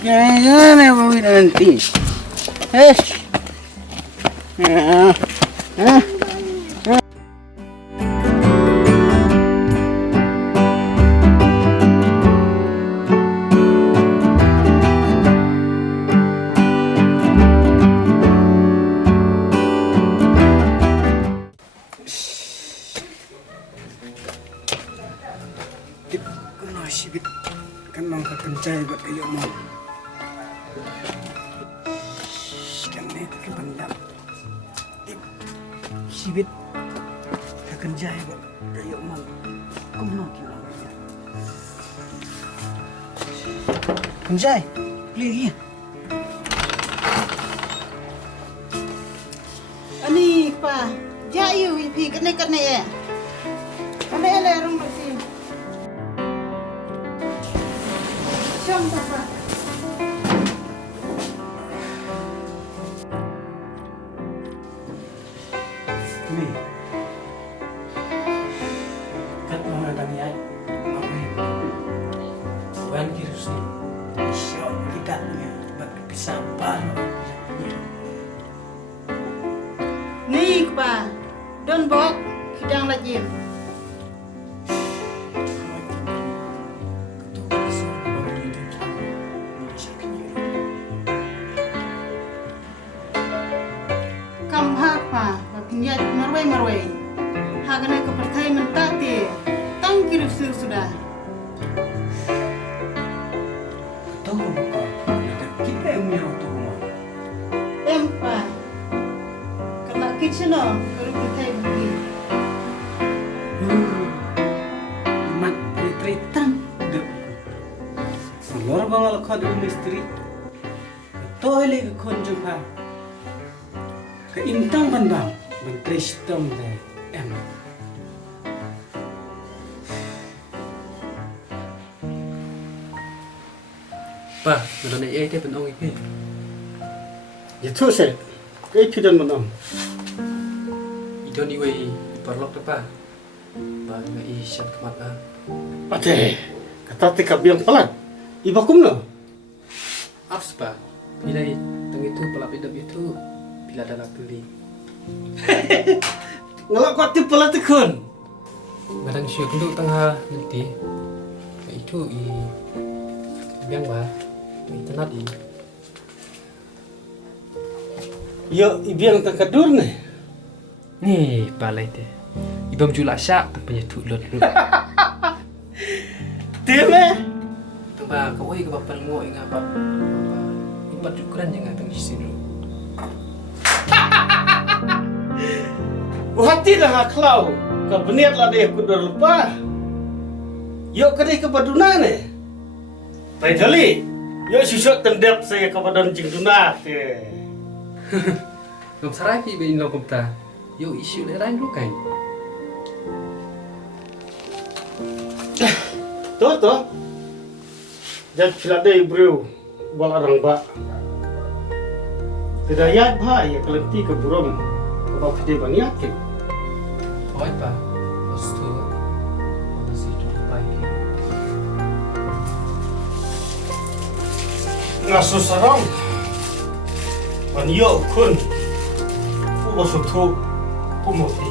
Kaya na bawi nanti. Tip kena sibit kan mang kencai buat kayu mau. Kan ni ke bandam. Tip sibit kencai buat kayu mau. Kau kira apa? Kencai, lagi. Ani pa, jayu ipi kene eh. Kene le rong besi. Jom papa. Ni. Kat mana tadi ai? Apa? Wan kirus ni. Syok kita punya bak pisah pan. Ni pa, don bok kidang lajim. Kam hak pa, bakinyat marwai. Hagana ke partai mentate, tang kirus sudah. Tahu bukan? Kita yang punya waktu rumah. Pa, kena kitchen kalau partai bagi. Mat tritan dek. Lor bangal khad mistri. Toile ke kon jumpa. Ke intang bandam mentristom de em. Pa, meron ay ite penong ipi. Itu se. Ke pidan bandam. Ito ni way iparlok na pa. Ba nga isyat kamata. Ate, kata te kabiang pelat. Ibakum na. Aps pa. Pilay tang itu palapidap itu bila dalam beli. Ngalak kau ti pelat kon. Ngadang syuk untuk tengah nanti. Itu biang ba. Internet i. Yo ibiang tang kadur ne. Ni balai te. Ibam jula syak tak punya tulot lu. Teme. Tamba kawai ke bapan ngo inga bab. Imbat ukuran jangan tang isin lu. Hati dah klau. Kau beniat lah deh kudur lupa. Yo kedai ke baduna ne. Pedali. Yo susut tendap saya ke badan jing duna te. Ngam sarai pi be in lo komta. Yo isu le rain lu kan. Tuh. Jadi filade bro, bola orang ba. Tidak yat ba ya kelenti ke burom. Ke bawah dia baniat ke. Oi pa. Postu. Ada situ baik. Ngasus sarang. Banyo kun. Pu basutu. Pu moti.